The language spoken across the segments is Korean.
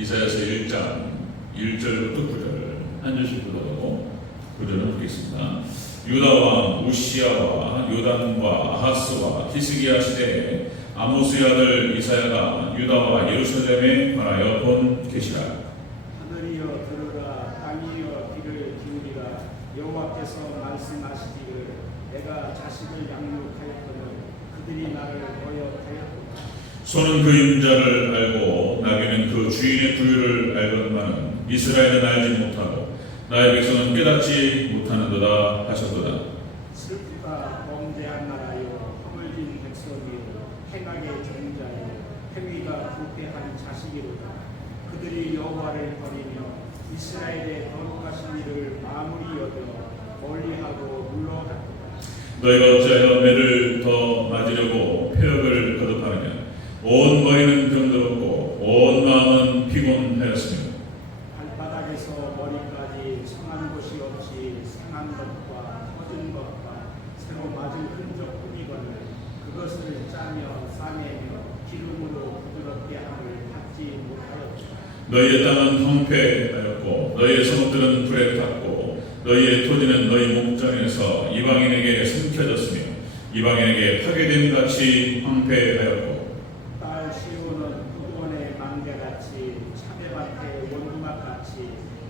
이사야서 1장 1절부터 9절 한 절씩 보도록 구절을 보겠습니다. 유다왕 우시야와 요담과 아하스와 히스기야 시대에 아모스의 아들 이사야가 유다와 예루살렘에 관하여 본 계시라. 하늘이여 들으라, 땅이여 귀를 기울이라. 여호와께서 말씀하시기를 내가 자식을 양육하였거늘 그들이 나를 거역하였도다. 소는 그 임자를 알고 나귀는 그 주인의 부유를 알건만은 이스라엘은 알지 못하고 나의 백성은 깨닫지 못하는도다 하셨도다. 슬프다 범죄한 나라요, 허물진 백성이요, 행악의 종자요, 행위가 부패한 자식이로다. 그들이 여호와를 버리며 이스라엘의 거룩하신 이를 마무리 여겨 멀리하고 물러갔도다. 너희가 어찌하여 매를 더 맞으려고 폐역을 거듭하느냐. 온 머리는 병들었고 온 마음은 피곤하였으며 발바닥에서 머리까지 성한 곳이 없이 상한 것과 터진 것과 새로 맞은 흔적뿐이거늘 그것을 짜며 싸매며 기름으로 부드럽게 함을 받지 못하였다. 너희의 땅은 황폐하였고 너희의 성읍들은 불에 탔고 너희의 토지는 너희 목전에서 이방인에게 삼켜졌으며 이방인에게 파괴됨 같이 황폐하였고 딸 시온은 흑원의 망대같이 참외밭의 원두막같이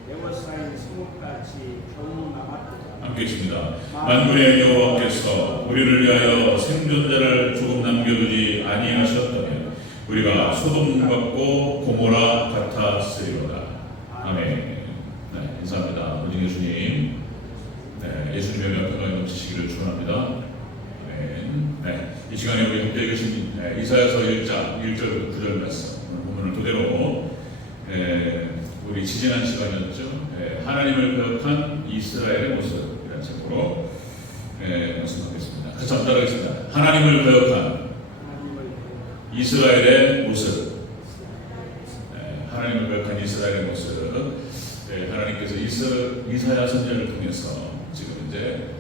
에워싸인 성읍같이 겨우 남았도다. 함께 있습니다. 만군의 여호와께서 우리를 위하여 생존자를 조금 남겨두지 아니하셨다면 우리가 소돔 같고 고모라 같았으리로다. 아멘. 네, 인사합니다. 오직 예수님. 네, 예수님의 명령과 넘치시기를 축원합니다. 네, 이 시간에 우리 함께 읽으신 이사야서 1장 1절 9절 말씀 본문을 토대로 우리 지지난 시간이었죠. 하나님을 거역한 이스라엘의 모습이라는 책으로 말씀하겠습니다. 같이 한번 따라하겠습니다. 하나님을 거역한 이스라엘의 모습. 하나님을 거역한 이스라엘의 모습. 하나님께서 이사야 선지자를 통해서 지금 이제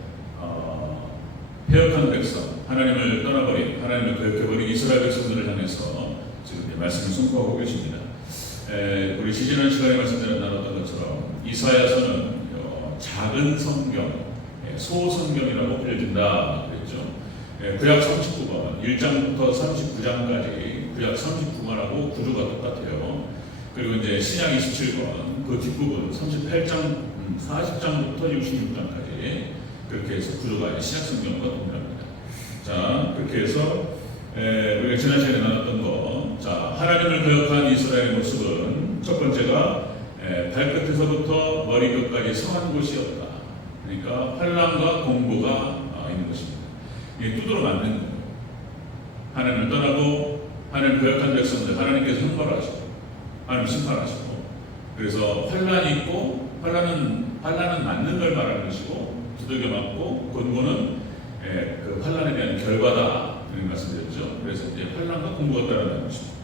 폐역한 백성, 하나님을 떠나버린, 하나님을 거역해버린 이스라엘 백성들을 향해서 지금 이제 말씀을 선포하고 계십니다. 우리 지지난 시간에 말씀드린 나눴던 것처럼 이사야서는 작은 성경, 소성경이라고 불려진다 그랬죠. 구약 39권, 1장부터 39장까지 구약 39권하고 구조가 똑같아요. 그리고 이제 신약 27권, 그 뒷부분 38장, 40장부터 66장까지 그렇게 해서 구조가 신약 성경과 동일합니다. 자, 그렇게 해서 우리가 지난 시간에 나눴던 거, 자, 하나님을 거역한 이스라엘의 모습은 첫 번째가 발끝에서부터 머리끝까지 성한 곳이 없다. 그러니까 환난과 공고가 있는 것입니다. 이게 두드러 맞는 거예요. 하나님을 떠나고 하나님을 거역한 백성들 하나님께서 형벌하시고 하나님 심판하시고, 그래서 환난이 있고 환난은 맞는 걸 말하는 것이고 두들겨 맞고 권고는 그 환난에 대한 결과다 이런 말씀드렸죠. 그래서 이제 환난과 공고가 따르는 것입니다.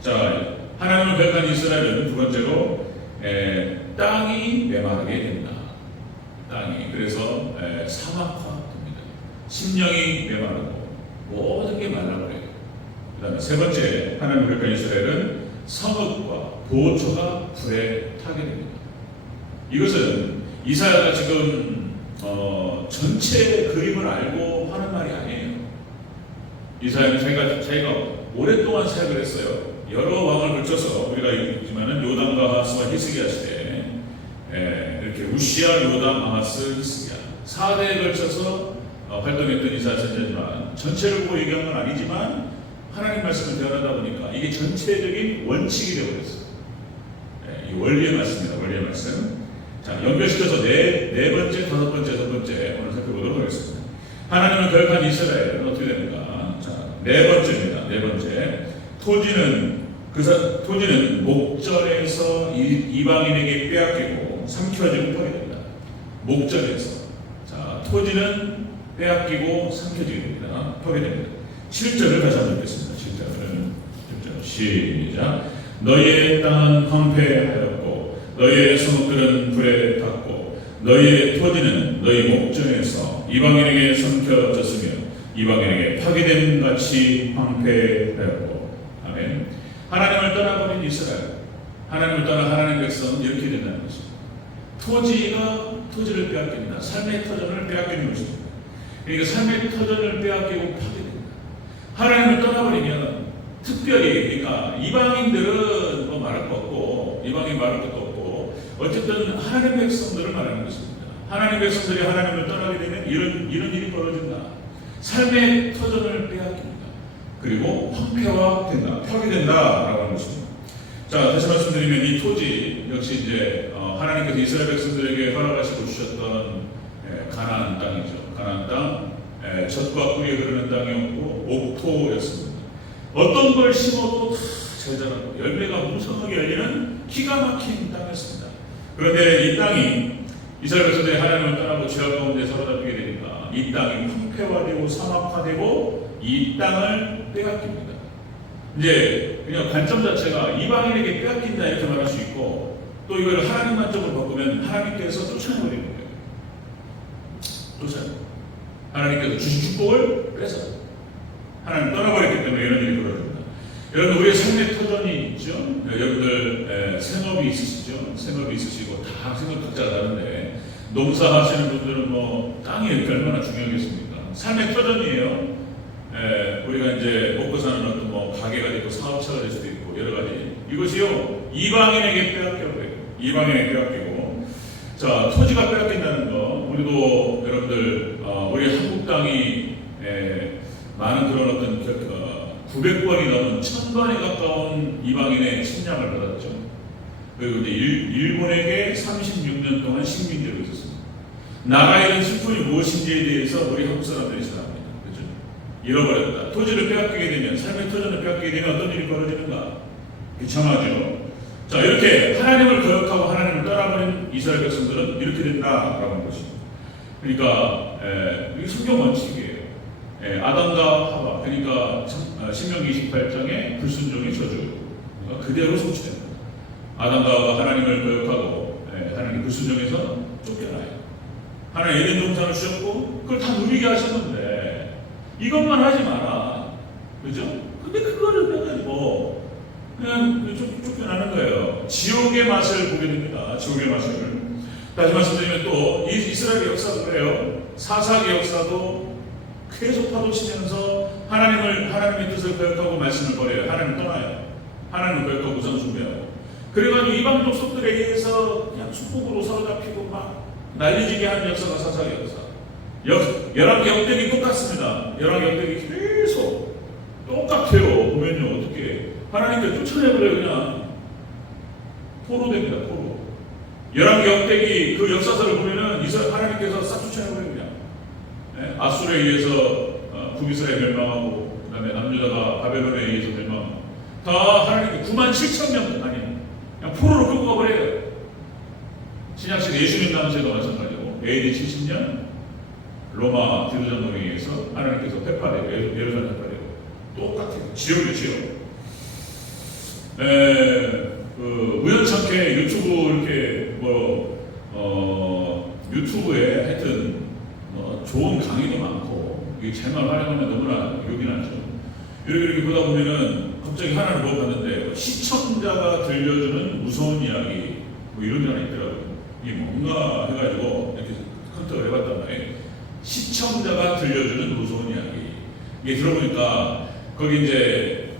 자, 하나님을 거역한 이스라엘은 두 번째로 땅이 메마르게 된다. 땅이 그래서 사막화됩니다. 심령이 메마르고 모든 게 말라버려요. 그다음에 세 번째 하나님을 거역한 이스라엘은 성읍과 보초가 불에 타게 됩니다. 이것은 이사야가 지금 전체 그림을 알고 하는 말이 아니에요. 이사야는 자기가 오랫동안 사역을 했어요. 여러 왕을 거쳐서 우리가 읽지만은 요담과 아하스와 히스기야 시대에 이렇게 우시야, 요담, 아하스, 히스기야 4대에 걸쳐서 활동했던 이사야 선지자지만 전체를 보고 얘기한 건 아니지만 하나님 말씀을 대하다 보니까 이게 전체적인 원칙이 되어버렸어요. 이 원리의 말씀입니다. 원리의 말씀. 자, 연결시켜서 네 번째, 다섯 번째, 여섯 번째 오늘 살펴보도록 하겠습니다. 하나님을 거역한 이스라엘은 어떻게 됩니까? 자, 네 번째입니다. 네 번째. 토지는 목전에서 이방인에게 빼앗기고 삼켜지고 파게 됩니다. 목전에서. 자, 토지는 빼앗기고 삼켜지게 됩니다. 파게 됩니다. 7절을 다시 한번 읽겠습니다. 7절 시작. 너희의 땅은 황폐하였고 너희의 성읍들은 불에 탔고 너희의 토지는 너희 목전에서 이방인에게 삼켜졌으며 이방인에게 파괴됨 같이 황폐하였고. 아멘. 하나님을 떠나버린 이스라엘, 하나님을 떠난 하나님의 백성은 이렇게 된다는 것입니다. 토지를 빼앗깁니다. 삶의 터전을 빼앗기는 것입니다. 그러니까 삶의 터전을 빼앗기고 파괴됩니다. 하나님을 떠나버리면 특별히 그러니까 이방인들은 뭐 말할 거 없고 이방인 말할 것도 없고 어쨌든 하나님의 백성들을 말하는 것입니다. 하나님의 백성들이 하나님을 떠나게 되면 이런 일이 벌어진다. 삶의 터전을 빼앗깁니다. 그리고 황폐화된다, 파괴된다라고 하는 것입니다. 자, 다시 말씀드리면 이 토지 역시 이제 하나님께서 이스라엘 백성들에게 허락하시고 주셨던 가나안 땅이죠. 가나안 땅, 젖과 꿀이 흐르는 땅이었고 옥토였습니다. 어떤 걸 심어도 다 잘 자라고 열매가 무성하게 열리는 기가 막힌 땅이었습니다. 그런데 이 땅이 이스라엘 백성들이 하나님을 떠나고 죄악 가운데 사로잡히게 되니까 이 땅이 황폐화되고 사막화되고 이 땅을 빼앗깁니다. 이제 그냥 관점 자체가 이방인에게 빼앗긴다 이렇게 말할 수 있고 또 이걸 하나님 관점으로 바꾸면 하나님께서 쫓아내버리는 거예요. 쫓아내. 하나님께서 주신 축복을 뺏어. 하나님 떠나버렸기 때문에 이런 일이 벌어집니다. 여러분 우리의 삶의 터전이 있죠. 여러분들 생업이 있으시죠. 생업이 있으시고 다 생업 각자가 다른데 농사하시는 분들은 뭐 땅이 이렇게 얼마나 중요하겠습니까? 삶의 터전이에요. 우리가 이제 먹고 사는 어떤 뭐 가게가 되고 사업체가 될 수도 있고 여러 가지 이것이요 이방인에게 빼앗겨버려요. 이방인에게 빼앗기고 자 토지가 빼앗긴다는 거 우리도 여러분들 우리 한국 땅이 많은 그런 어떤 900번이 넘은 1000번에 가까운 이방인의 침략을 받았죠. 그리고 이제 일본에게 36년 동안 식민지로 있었습니다. 나라에 이런 슬픔이 무엇인지에 대해서 우리 한국 사람들이 잘 압니다. 그렇죠? 잃어버렸다. 토지를 빼앗기게 되면 삶의 터전을 빼앗기게 되면 어떤 일이 벌어지는가? 비참하죠. 자 이렇게 하나님을 거역하고 하나님을 떠나버린 이스라엘 백성들은 이렇게 된다라고 하는 것입니다. 그러니까 이게 성경 원칙이에요. 아담과 하와 그러니까 신명기 28장의 불순종의 저주 그대로 성취됩니다. 아담과 하와가 하나님을 거역하고 하나님 불순종해서 쫓겨나요. 하나님 에덴 동산을 주셨고 그걸 다 누리게 하셨는데 이것만 하지 마라. 그죠? 근데 그거를 빼가지고 그냥 쫓겨나는 거예요. 지옥의 맛을 보게 됩니다. 지옥의 맛을. 다시 말씀드리면 또 이스라엘의 역사도 그래요. 사사기 역사도 계속 파도치면서 하나님의 뜻을 거역하고 말씀을 버려요. 하나님을 떠나요. 하나님을 거역하고 우상 숭배하고. 그래가지고 이방 족속들에 의해서 그냥 축복으로 사로잡히고 막 난리지게 하는 역사가 사사기 역사. 열왕기 역대기 똑같습니다. 역왕기 역대기 계속 똑같아요. 보면요 어떻게 하나님께 쫓아내버려요. 그냥 포로됩니다. 포로. 열왕기 역대기 그 역사서를 보면은 하나님께서 싹 쫓아내버려요. 그냥 아수르에 의해서 북이스라엘 멸망하고 그 다음에 남유다가 바벨론에 의해서 멸망하고 다 하나님께 97,000명 아니 그냥 포로로 끌고 가버려요. 신약시대 예수님 남세도 마찬가지고 AD 70년 로마 디도전동에 의해서 하나님께서 회파되고 예루살렘 회파되고 똑같아요. 지옥이에요. 지옥. 우연찮게 유튜브 이렇게 유튜브에 하여튼 좋은 강의도 많고 이게 제말 활용하면 너무나 욕이 나죠. 이렇게 보다 보면은 갑자기 하나를 먹어봤는데 시청자가 들려주는 무서운 이야기 뭐 이런 게 하나 있더라고요. 이게 뭔가 해가지고 이렇게 컨택을 해봤단 말이에요. 시청자가 들려주는 무서운 이야기. 이게 들어보니까 거기 이제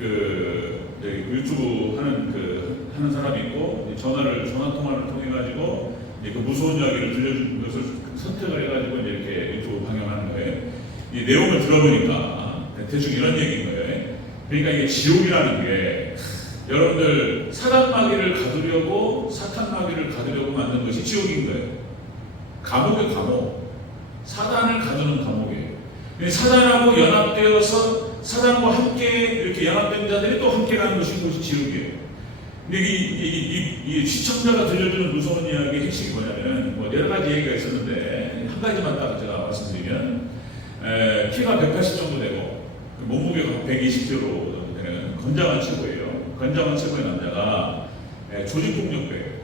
유튜브 하는 사람이 있고 전화 통화를 통해 가지고 그 무서운 이야기를 들려주는 것을 선택을 해가지고 이제 이렇게 유튜브 방영하는 거예요. 이 내용을 들어보니까 대충 이런 얘기인 거예요. 그러니까 이게 지옥이라는 게 여러분들 사단 마귀를 가두려고 사탄 마귀를 가두려고 만든 것이 지옥인 거예요. 감옥이에요. 감옥. 사단을 가두는 감옥이에요. 근데 사단하고 연합되어서 사단과 함께 이렇게 연합된 자들이 또 함께 가는 것이 지옥이에요. 근데 이 시청자가 들려주는 무서운 이야기의 핵심이 뭐냐면 뭐 여러 가지 얘기가 있었는데 한 가지만 딱 제가 말씀드리면 키가 180 정도 되고 몸무게가 120kg 정도 되는 건장한 친구예요. 건장한 친구의 남자가 조직폭력배예요.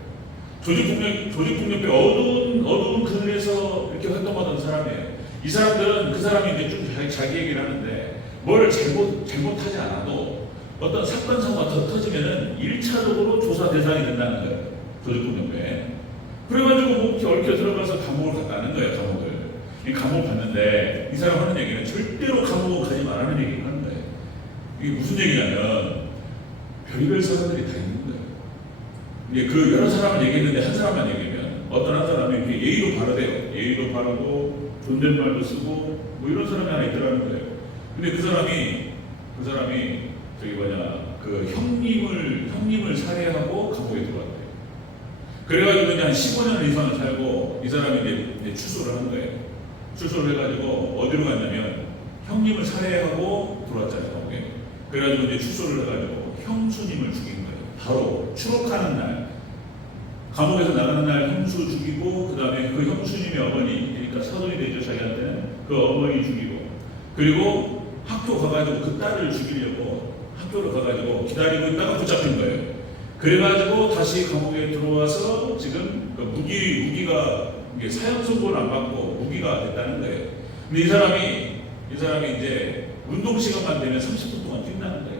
조직폭력배 어두운 그늘에서 이렇게 활동하던 사람이에요. 이 사람들은 그 사람이 이제 좀 자기 얘기를 하는데 뭘 잘못하지 않아도 어떤 사건 사고가 터지면은 1차적으로 조사 대상이 된다는 거예요. 조직폭력배. 그래가지고 뭐 얽혀 들어가서 감옥을 갔다는 거예요. 감옥을. 이 감옥 갔는데 이 사람 하는 얘기는 절대로 감옥을 가지 말라는 얘기를 하는 거예요. 이게 무슨 얘기냐면 별의별 사람들이 다 있는 거예요. 이게 그 여러 사람을 얘기했는데 한 사람만 얘기하면 어떤 한 사람이 이렇게 예의도 바르대요. 예의도 바르고 존댓말도 쓰고 뭐 이런 사람이 하나 있더라는 거예요. 근데 그 사람이 저기 그 형님을 살해하고 감옥에 들어왔대요. 그래가지고 이제 한 15년 이상을 살고 이 사람이 이제 출소를 한 거예요. 출소를 해가지고 어디로 갔냐면 형님을 살해하고 들어왔잖아요. 감옥에. 그래가지고 이제 출소를 해가지고 형수님을 죽인 거예요. 바로 추록하는 날, 감옥에서 나가는 날 형수 죽이고 그 다음에 그 형수님의 어머니, 그러니까 사돈이 되죠 자기한테는, 그 어머니 죽이고, 그리고 학교 가가지고 그 딸을 죽이려고 학교를 가가지고 기다리고 있다가 붙잡힌 거예요. 그래가지고 다시 감옥에 들어와서 지금 그 무기가 이게 사형 선고를 안 받고 무기가 됐다는 거예요. 근데 이 사람이 이제 운동 시간만 되면 30분 동안 뛴다는 거예요.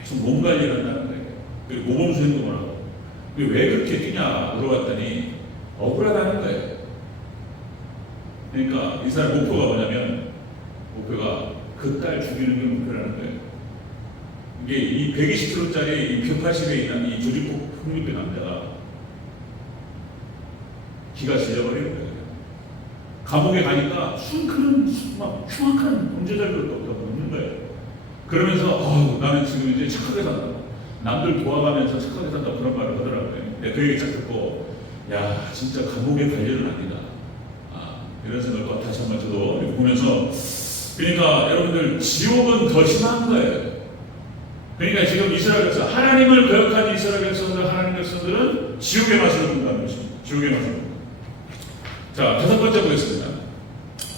계속 몸 관리를 한다는 거예요. 그리고 모범수 행동을 하고. 왜 그렇게 뛰냐 물어봤더니 억울하다는 거예요. 그러니까 이 사람 목표가 뭐냐면, 목표가 그 딸 죽이는 게 목표라는 거예요. 이게 이 120kg짜리 이 180에 있는 이 조직폭력배 남자가 기가 질려버리는 거예요. 감옥에 가니까 막 흉악한 범죄자들도 없는 거예요. 그러면서 나는 지금 이제 착하게 산다, 남들 도와가면서 착하게 산다, 그런 말을 하더라고요. 그 얘기 딱 듣고 야 진짜 감옥에 갈 일은 아니다, 이런 생각을 다시 한번 저도 보면서, 그러니까 여러분들 지옥은 더 심한 거예요. 그러니까 지금 이스라엘 백성, 하나님을 거역한 이스라엘 백성들, 하나님 백성들은 지옥의 맛을 본다는 것입니다. 지옥의 맛을 본다. 자, 다섯 번째 보겠습니다.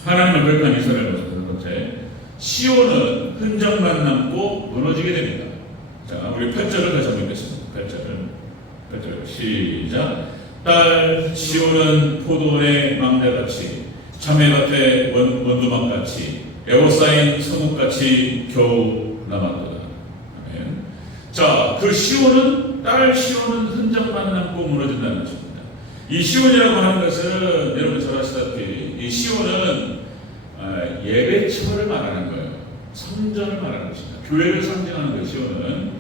하나님을 거역한 이스라엘 백성 다섯 번째, 시온은 흔적만 남고 무너지게 됩니다. 자, 우리 8절을 다시 한번 읽겠습니다. 8절 시작. 딸 시온은 포도원의 망대같이, 참외밭의 원두막같이, 에워싸인 성읍같이 겨우 남았도다. 아멘. 자, 그 시온은, 딸 시온은 흔적만 남고 무너진다는 것입니다. 이 시온이라고 하는 것은 여러분 잘 아시다시피 이 시온은 예배처를 말하는 거예요. 성전을 말하는 것입니다. 교회를 상징하는 거예요. 시온은.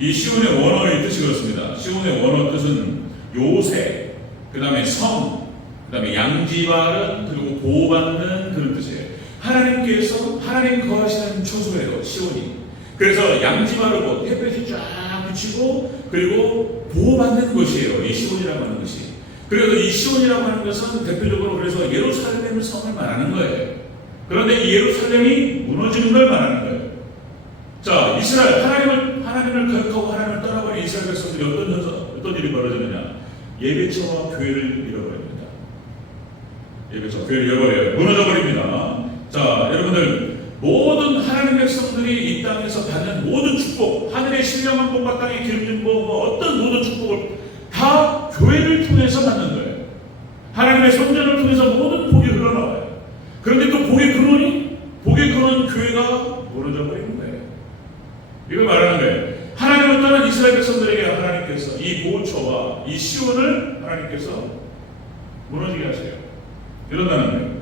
이 시온의 원어의 뜻이 그렇습니다. 시온의 원어 뜻은 요새, 그 다음에 성, 그 다음에 양지바른, 그리고 보호받는, 그런 뜻이에요. 하나님 거하시는 처소예요, 시온이. 그래서 양지바르고 햇볕이 쫙 비치고, 그리고 보호받는 곳이에요, 이 시온이라고 하는 것이. 그래서 이 시온이라고 하는 것은 대표적으로 그래서 예루살렘 성을 말하는 거예요. 그런데 이 예루살렘이 무너지는 걸 말하는 거예요. 자, 이스라엘, 하나님을 거역하고 하나님을 떠나버린 이스라엘 백성들이 어떤 일이 벌어지느냐? 예배처와 교회를 잃어버립니다. 예배처, 교회를 잃어버려요. 무너져버립니다. 자, 여러분들, 모든 하나님 백성들이 이 땅에서 받는 모든 축복, 하늘의 신령한 복과 땅의 기름진 복, 어떤 모든 축복을 다 교회를 통해서 받는 거예요. 하나님의 성전을 통해서 모든 복이 흘러나와요. 그런데 또 복의 근원 교회가 무너져버리는 거예요. 이걸 말하는 거예요. 하나님을 떠난 이스라엘 백성들에게 하나님께서 이 보호처와 이 시온을 하나님께서 무너지게 하세요. 이런다는 거예요.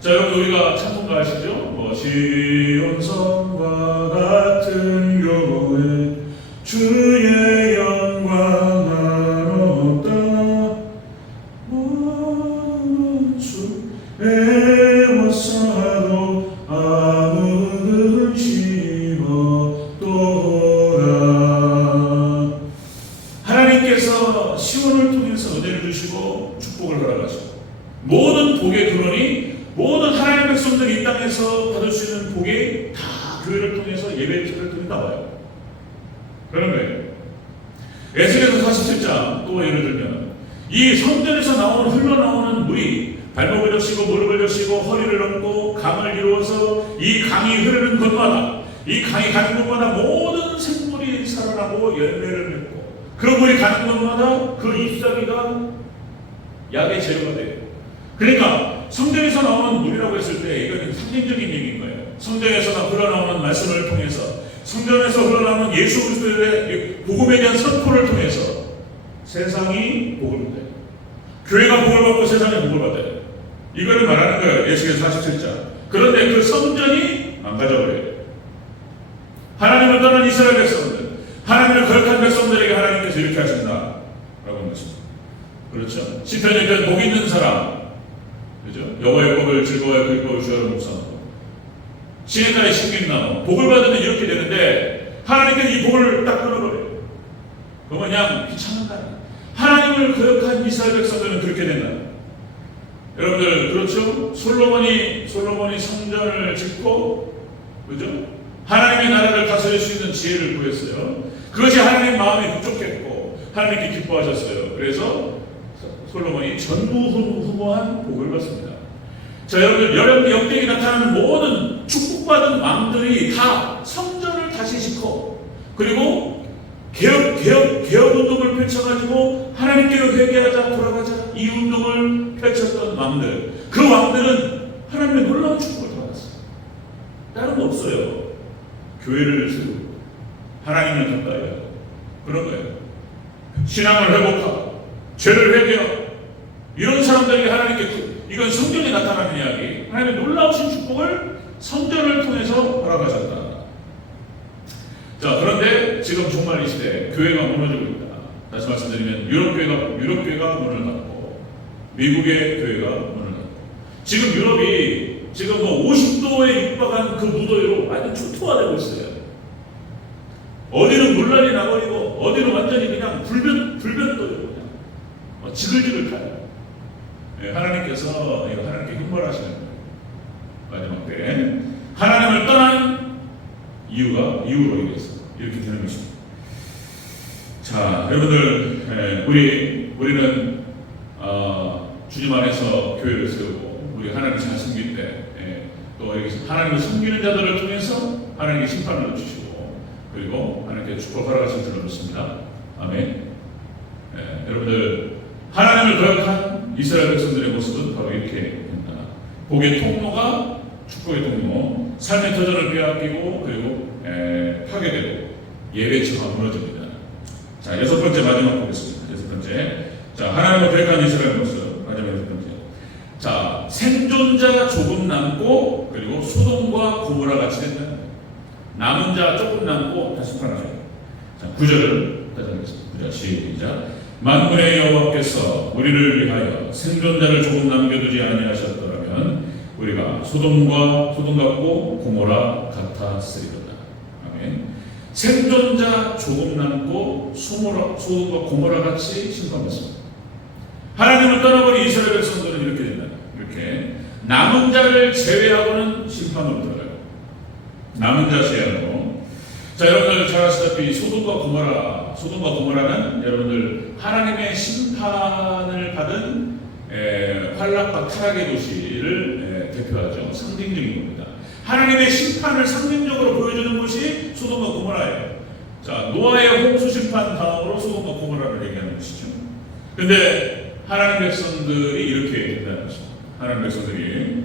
자, 여러분 우리가 찬송가 아시죠? 시온성과 같은 교회 주의 영광 한없다, 모든 주 애워싸도 아무든 심어도다. 하나님께서 시온을 통해서 은혜를 주시고 축복을 허락하시고, 모든 복의 근원이, 모든 하나님의 백성들이 이 땅에서 받을 수 있는 복이 다 교회를 통해서, 예배처를 통해 나와요. 그런 거예요. 에스겔서 47장, 또 예를 들면 이 성전에서 흘러나오는 물이 발목을 적시고 무릎을 적시고 허리를 넘고 강을 이루어서 이 강이 흐르는 곳마다, 이 강이 가는 곳마다 모든 생물이 살아나고 열매를 맺고, 그 물이 가는 곳마다 그 잎사귀가 약의 재료가 돼요. 그러니까 성전에서 나오는 물이라고 했을 때 이건 상징적인 얘기인 거예요. 성전에서 흘러나오는 말씀을 통해서, 성전에서 흘러나오는 예수 그리스도의 복음에 대한 선포를 통해서 세상이 복을 받아요. 교회가 복을 받고 세상이 복을 받아요. 이거를 말하는 거예요. 예수께서 47장. 그런데 그 성전이 망가져버려요. 하나님을 떠난 이스라엘 백성들, 하나님을 거역한 백성들에게 하나님께서 이렇게 하신다라고 하는 것입니다. 그렇죠? 시편 1편 복 있는 사람, 그죠? 여호와의 법을 즐거워하여 그 법을 주야로 묵상하고 시냇가에 심긴 나무, 복을 받으면 이렇게 되는데 하나님께서 이 복을 딱 끊어버려요. 그건 그냥 귀찮은다. 하나님을 거역한 이스라엘 백성들은 그렇게 된다. 여러분들 그렇죠? 솔로몬이 성전을 짓고, 그죠? 하나님의 나라를 다스릴 수 있는 지혜를 구했어요. 그것이 하나님 마음에 급족했고 하나님께 기뻐하셨어요. 그래서 솔로몬이 전무후무한 복을 받습니다. 자, 여러분들 여러분 역대기 나타나는 모든 축복받은 왕들이 다 성전을 다시 짓고 그리고 개혁 운동을 펼쳐가지고 하나님께로 회개하자 돌아가자 이 운동을 펼쳤던 왕들, 그 왕들은 하나님의 놀라운 축복을 받았어요. 다른 거 없어요. 교회를 세우고 하나님을 가까이 하고 그런 거예요. 신앙을 회복하고 죄를 회개하고 이런 사람들에게 하나님께 이건 성경에 나타나는 이야기, 하나님의 놀라우신 축복을 성전을 통해서 허락하셨다. 자, 그런데 지금 종말 이 시대 교회가 무너지고 있다. 다시 말씀드리면 유럽 교회가 문을 닫고 미국의 교회가 문을 닫고 지금 유럽이 지금 뭐 50도에 육박한 그 무더위로 완전 초토화되고 있어요. 어디는 물난리 나버리고 어디는 완전히 그냥 불변도요. 그냥 지글지글 타요. 네, 하나님께서 하나님께 힘벌하시는 거예요. 마지막 때 하나님을 떠난 이유로 인해서 이렇게 되는 것입니다. 자, 여러분들 우리는 주님 안에서 교회를 세우고 우리 하나님을 잘 섬길 때 또 하나님을 섬기는 자들을 통해서 하나님께 심판을 주시고 그리고 하나님께 축복을 허락하신 줄로 믿습니다. 아멘. 여러분들 하나님을 거역한 이스라엘 백성들의 모습은 바로 이렇게 됩니다. 복의 통로가 축복의 통로, 삶의 터전을 빼앗기고 그리고 파괴되고 예배처가 무너집니다. 자, 여섯 번째 마지막 보겠습니다. 여섯 번째, 자, 하나님을 거역한 이스라엘 모습 마지막 여섯 번째. 자, 생존자 조금 남고 그리고 소돔과 고모라 같이 된다. 남은 자 조금 남고 다시 팔아줘요. 자, 9절을 다시 하겠습니다. 9절 시작. 만군의 여호와께서 우리를 위하여 생존자를 조금 남겨두지 아니하셨더라면 우리가 소돔 같고 고모라 같았으리로다. 아멘. 생존자 조금 남고 소돔과 고모라 같이 심판받습니다. 하나님을 떠나버린 이스라엘 백성들은 이렇게 된다. 이렇게 남은 자를 제외하고는 심판으로 들어가요. 남은 자 제외하고. 자, 여러분들 잘 아시다시피 소돔과 고모라는 여러분들 하나님의 심판을 받은 환락과 타락의 도시를 대표하죠. 상징적인 겁니다. 하나님의 심판을 상징적으로 보여주는 것이 소돔과 고모라예요. 자, 노아의 홍수 심판 다음으로 소돔과 고모라를 얘기하는 것이죠. 근데 하나님 백성들이 이렇게 된다는 것입니다. 하나님 백성들이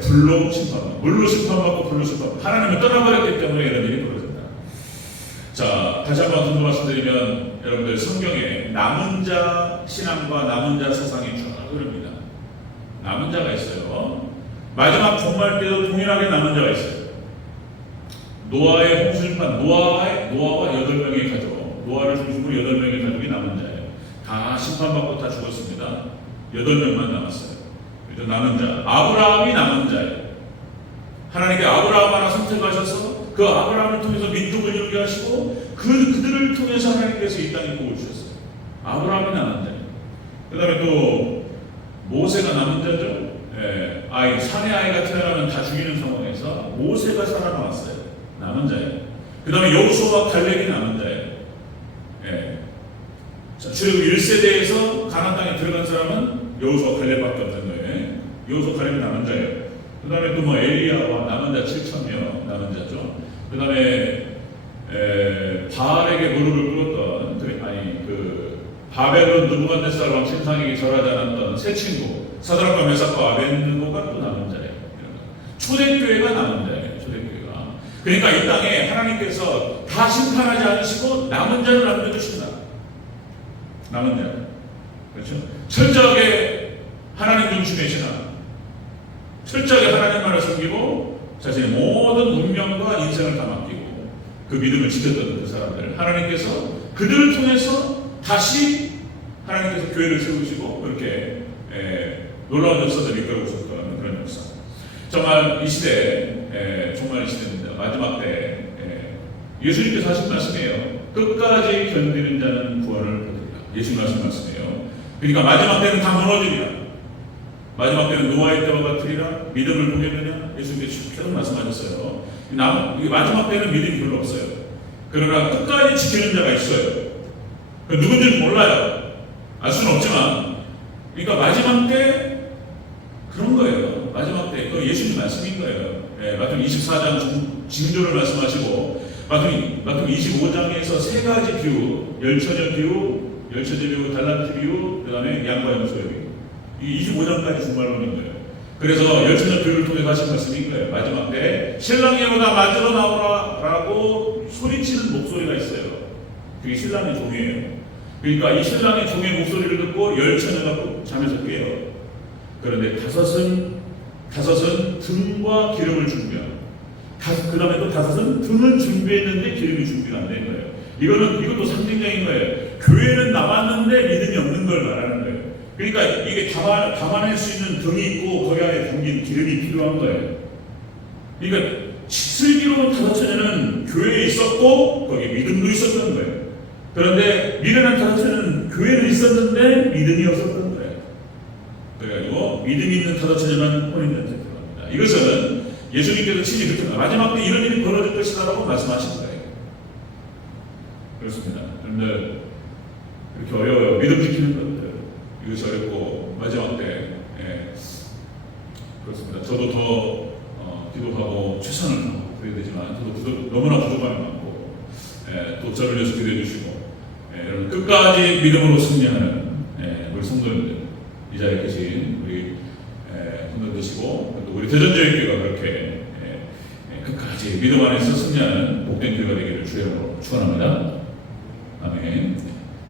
불로 심판받고 물로 심판받고 불로 심판받고 하나님을 떠나버렸기 때문에 이런 일이 벌어진다. 자, 다시 한번 더 말씀드리면 여러분들 성경에 남은 자 신앙과 남은 자 세상이 쭉 흐릅니다. 남은 자가 있어요. 마지막 종말 때도 동일하게 남은 자가 있어요. 노아의 홍수 심판, 노아와 8명의 가족, 노아를 중심으로 8명의 가족이 남은 자예요. 다 심판받고 다 죽었습니다. 8명만 남았어요. 그래서 남은 자, 아브라함이 남은 자예요. 하나님께 아브라함 하나 선택하셔서 그 아브라함을 통해서 민족을 이루게 하시고 그들을 통해서 하나님께서 이 땅에 복을 주셨어요. 아브라함이 남은 자예요. 그 다음에 또 모세가 남은 자죠. 사내 아이가 태어나면 다 죽이는 상황에서 모세가 살아남았어요. 남은 자예요. 그 다음에 여호수아와 갈렙이 남은 자예요. 자, 출애굽 1세대에서 가나안 땅에 들어간 사람은 여호수아 갈렙밖에 없는 거예요. 여호수아 갈렙이 남은 자예요. 그 다음에 또 엘리야와 남은 자 7,000명 남은 자죠. 그 다음에 바알에게 무릎을 꿇었던 바벨론 느부갓네살 왕 신상에게 절하지 않았던 세 친구 사드락과 메삭과 아벤느고가 또 남은 자예요. 초대교회가 남은 자예요. 초대교회가. 그러니까 이 땅에 하나님께서 다 심판하지 않으시고 남은 자를 남겨두신다. 남은 자. 그렇죠? 철저하게 하나님 중심의 신앙, 철저하게 하나님만을 섬기고 자신의 모든 운명과 인생을 다 맡기고 그 믿음을 지켰던 그 사람들, 하나님께서 그들을 통해서 다시 하나님께서 교회를 세우시고 그렇게 놀라운 역사들을 이끌어 오셨던 그런 역사. 정말 이 시대, 정말 이 시대입니다. 마지막 때 예수님께서 하신 말씀이에요. 끝까지 견디는 자는 구원을 받으리라. 예수님 하신 말씀이에요. 그러니까 마지막 때는 다 무너지리라. 마지막 때는 노아의 때와 같으리라. 믿음을 보겠느냐? 예수님께서 계속 말씀하셨어요. 마지막 때는 믿음이 별로 없어요. 그러나 끝까지 지키는 자가 있어요. 누군지는 몰라요. 알 수는 없지만, 그러니까 마지막 때 그런 거예요. 마지막 때 그 예수님 말씀인 거예요. 마태복음 24장 징조를 말씀하시고 마태복음 25장에서 세 가지 비유, 열처녀 비유, 열처제 비유, 달란트 비유, 그 다음에 양과 염소의 비유. 이 25장까지 중말론인 거예요. 그래서 열처녀 비유를 통해 하신 말씀인 거예요. 마지막 때 신랑이보다 맞으러 나오라라고 소리치는 목소리가 있어요. 그게 신랑의 종이에요. 그러니까 이 신랑의 종의 목소리를 듣고 열처녀가 잠에서 깨요. 그런데 다섯은 등과 기름을 준비하고, 그 다음에 또 다섯은 등을 준비했는데 기름이 준비가 안 된 거예요. 이것도 상징적인 거예요. 교회는 남았는데 믿음이 없는 걸 말하는 거예요. 그러니까 이게 담아낼 수 있는 등이 있고 거기 안에 담긴 기름이 필요한 거예요. 그러니까 슬기로운 다섯 처녀는 교회에 있었고 거기에 믿음도 있었던 거예요. 그런데 미련한 다섯 처녀는 교회는 있었는데 믿음이 없었던 거예요. 그래가지고 믿음 있는 다섯 처녀만 혼인잔치에 들어갑니다. 이것은 예수님께서 친히 그렇게 마지막 때 이런 일이 벌어질 것이다라고 말씀하신 거예요. 그렇습니다. 여러분들 이렇게 어려워요. 믿음 지키는 것들 이것이 어렵고 마지막 때 그렇습니다. 저도 더 기도하고 최선을 하고 그래야 되지만 저도 너무나 부족함이 많고 또 저를 위해서 기도해 주시고 여러분 끝까지 믿음으로 승리하는 우리 성도님들 이 자리에 계신 우리 성도들 되시고 또 우리 대전제일교회가 그렇게 끝까지 믿음 안에서 승리하는 복된 교회가 되기를 주님으로 축원합니다. 아멘.